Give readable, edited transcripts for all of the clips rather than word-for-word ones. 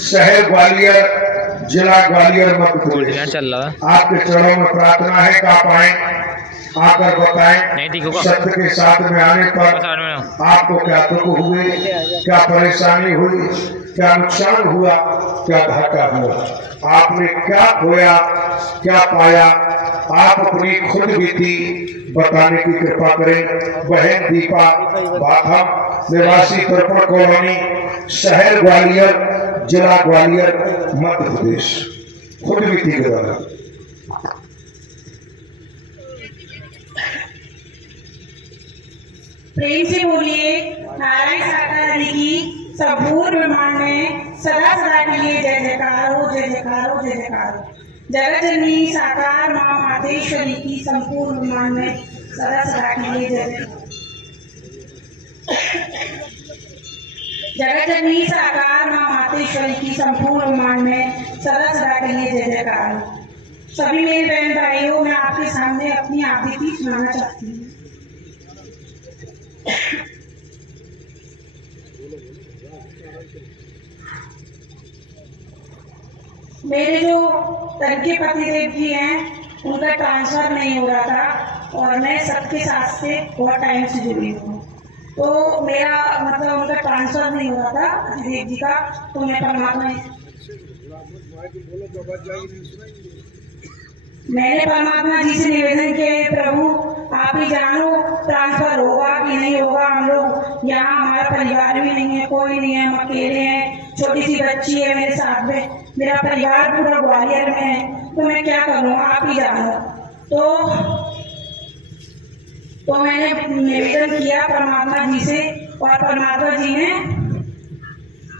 शहर ग्वालियर, जिला ग्वालियर, मध्य प्रदेश। चल रहा आपके चरणों में प्रार्थना है कि आप आए, आकर बताएं सत्य के साथ में आने पर आपको क्या दुख हुए, क्या परेशानी हुई, क्या नुकसान हुआ, क्या घाटा हुआ, आपने क्या खोया, क्या पाया, आप अपनी खुद बीती बताने की कृपा करें। बहन दीपा बाथम, निवासी तर्पण कॉलोनी, शहर ग्वालियर, जिला ग्वालियर, मध्य प्रदेश। खुद बीती के द्वारा प्रेम से बोलिए नारायण साकार की संपूर्ण ब्रह्मांड में सदा सदा के लिए जय जयकार हो, जय जयकार हो, जय जयकार हो। जगत जननी साकार माँ मातेश्वरी की संपूर्ण ब्रह्मांड में सदा सदा के लिए जय जयकार। जगत जननी साकार माँ मातेश्वरी की संपूर्ण ब्रह्मांड में सदा सदा के लिए जय जयकार हो। सभी मेरे बहन भाइयों, मैं आपके सामने अपनी आबीती सुनाना चाहती हूँ। मेरे जो तनके पतिदेव जी हैं, उनका ट्रांसफर नहीं हो रहा था और मैं सबके साथ से बहुत टाइम से जुड़ी हूँ। तो मेरा मतलब उनका ट्रांसफर नहीं हो रहा था पतिदेव जी का, तो मैं मैंने परमात्मा जी से निवेदन किया, प्रभु आप ही जानो ट्रांसफर होगा कि नहीं होगा। हम लोग यहाँ, हमारा परिवार भी नहीं है, कोई नहीं है, हम अकेले हैं, छोटी सी बच्ची है मेरे साथ में, मेरा परिवार पूरा ग्वालियर में है, तो मैं क्या करूँ, आप ही जानो। तो मैंने निवेदन किया परमात्मा जी से और परमात्मा जी ने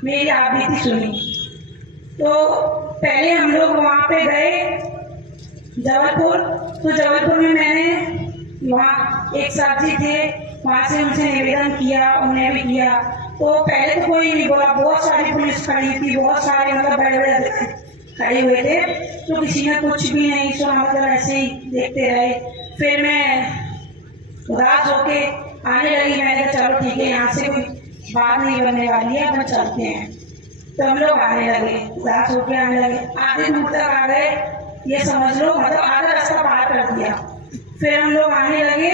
मेरी आबीती सुनी। तो पहले हम लोग वहाँ पे गए जबलपुर, तो जबलपुर में मैंने वहाँ एक साथी थे, वहाँ से उनसे निवेदन किया, उन्हें भी किया। तो पहले तो कोई नहीं बोला, बहुत सारी पुलिस खड़ी थी, बहुत सारे मतलब बड़े बड़े खड़े हुए थे, तो किसी ने कुछ भी नहीं सुना, मतलब ऐसे ही देखते रहे। फिर मैं उदास होके आने लगी, मैंने कहा चलो ठीक है, यहाँ से कोई बात नहीं बनने वाली है, अपन चलते हैं। तो हम लोग आने लगे, उदास होके आने लगे, आधे दूर तक आ गए, ये समझ लो मतलब आधा रास्ता पार कर दिया। फिर हम लोग आने लगे,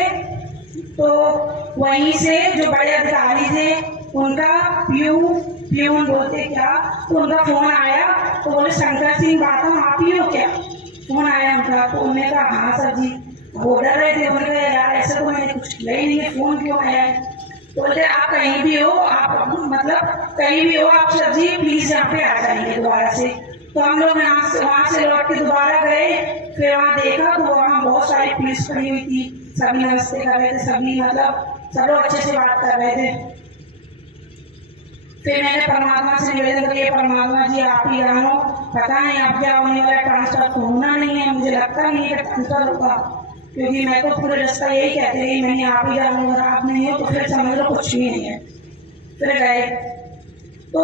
तो वहीं से जो बड़े अधिकारी थे, उनका प्यून बोलते क्या, तो उनका फोन आया, तो बोले शंकर सिंह बाथम आप ही हो क्या? फोन आया उनका, तो उन्होंने कहा हाँ सर जी। वो डर रहे थे, उन्होंने कहा यार ऐसा तो मैंने कुछ किया ही नहीं है, फोन क्यों आया है? तो बोलते आप कहीं भी हो, आप मतलब कहीं भी हो आप सर जी, प्लीज यहाँ पे आ जाइए दोबारा से। तो हम लोग वहाँ से लौट के दोबारा गए, फिर वहाँ देखा तो वहाँ बहुत सारी पुलिस खड़ी हुई थी, सभी नमस्ते कर रहे थे, सभी मतलब सब लोग अच्छे से बात कर रहे थे। फिर मैंने परमात्मा से निवेदन किया, परमात्मा जी आप ही जानो, पता नहीं अब क्या होने वाला, ट्रांसफर तो होना नहीं है, मुझे लगता नहीं है कि ट्रांसफर होगा, क्योंकि मैं तो पूरे रास्ता यही कहते रही, नहीं आप ही जानो, अगर आप नहीं हो तो फिर समझ लो कुछ भी नहीं है। फिर गए तो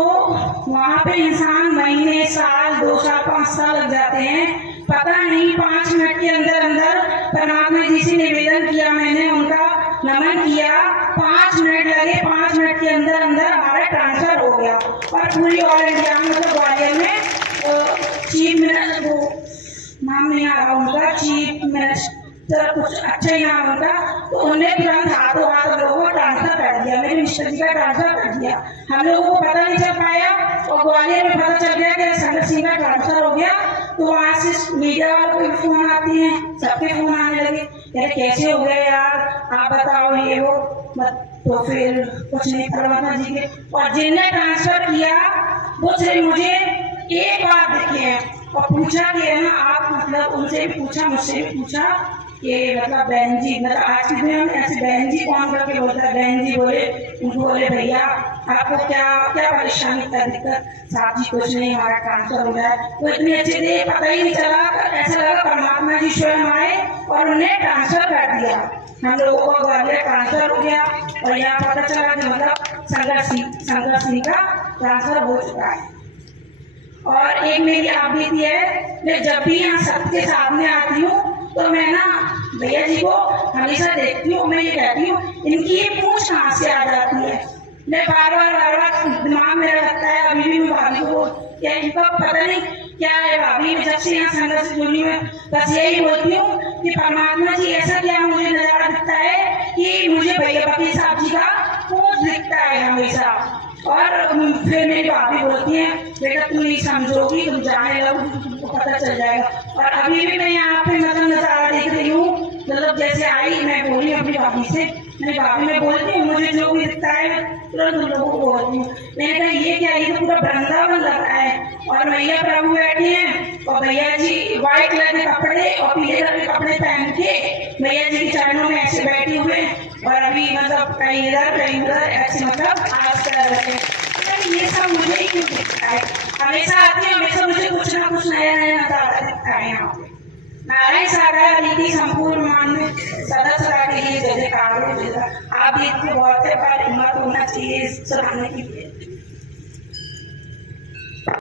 वहाँ पे इंसान महीने, साल, 2 साल, 5 साल लग जाते हैं, पता नहीं 5 मिनट के अंदर अंदर परमात्मा जी से निवेदन किया, मैंने उनका नमन किया, 5 मिनट लगे, 5 मिनट के अंदर अंदर हमारा ट्रांसफर हो गया। और पूरी ऑल इंडिया मतलब ग्वालियर में चीफ मिनिस्टर, वो नाम नहीं आ रहा उनका, चीफ मिनिस्टर कुछ अच्छा ही नाम होता, तो उन्हें तुरंत हाथों हाथ हम लोगों को ट्रांसफर कर दिया, मेरे मिस्टर जी का ट्रांसफर कर दिया। हम लोगों को पता नहीं चल पाया और ग्वालियर में पता चल गया कि शंकर सिंह का ट्रांसफर हो गया। तो वहाँ से मीडिया वालों के फोन आती हैं, सबके फोन आने लगे, यार कैसे हो गया यार, आप बताओ ये वो। तो फिर कुछ नहीं, परमात्मा जी के और जिन्हें ट्रांसफर किया वो सिर्फ मुझे एक बार देखे और पूछा कि है ना आप मतलब, उनसे भी पूछा, मुझसे भी पूछा कि मतलब बहन जी, मतलब आज की दुनिया में ऐसे बहन जी कौन करके बोलता है? बहन जी बोले, उनको बोले भैया आपको क्या क्या परेशानी, क्या दिक्कत? साहब जी कुछ नहीं, हमारा ट्रांसफर हो गया है। वो इतने अच्छे थे, पता ही नहीं चला, ऐसा लगा परमात्मा जी स्वयं आए और उन्हें ट्रांसफर कर दिया। हम लोगों को ग्वालियर ट्रांसफर हो गया और यहाँ पता चला कि मतलब शंकर सिंह का ट्रांसफर हो चुका है। और एक मेरी आबीती है, मैं जब भी यहाँ सबके सामने आती हूँ तो मैं ना भैया जी को हमेशा देखती हूँ, मैं ये कहती हूँ इनकी ये पूंछ कहाँ से आ जाती है, मैं बार-बार दिमाग मेरा लगता है अभी भी मैं भाभी को क्या इनका पता नहीं क्या है। भाभी मैं जब से यहाँ संघर्ष से जुड़ी हूँ बस यही बोलती हूँ कि परमात्मा जी ऐसा क्या मुझे नजारा दिखता है कि मुझे भैया वकील साहब जी का पोज दिखता है हमेशा। और फिर मेरी भाभी बोलती है बेटा तुम नहीं समझोगी, तुम जाने लगोगी तुमको पता चल जाएगा। और अभी भी मैं यहाँ पे मतलब नजारा देख रही हूँ, मतलब जैसे आई मैं बोली अपनी भाभी से, मेरी भाभी में बोलती हूँ मुझे जो भी दिखता है तुरंत उन लोगों को बोलती हूँ। मैंने कहा ये क्या, ये तो पूरा वृंदावन लग रहा है। और मैया प्रभु बैठे हैं और भैया जी व्हाइट कलर के कपड़े और पीले कलर के कपड़े पहन के भैया जी के चरणों में ऐसे बैठे हुए और अभी मतलब कहीं इधर कहीं उधर ऐसे मतलब आज कर रहे हैं। ये सब मुझे ही क्यों दिखता है, हमेशा आती है हमेशा मुझे कुछ ना कुछ नया नया नजारा दिखता है। यहाँ पे नारायण सागर नीति संपूर्ण मान में सदा सदा के लिए जय जयकार हो। आप भी इतने बहुत है पर हिम्मत होना चाहिए इस चलाने की।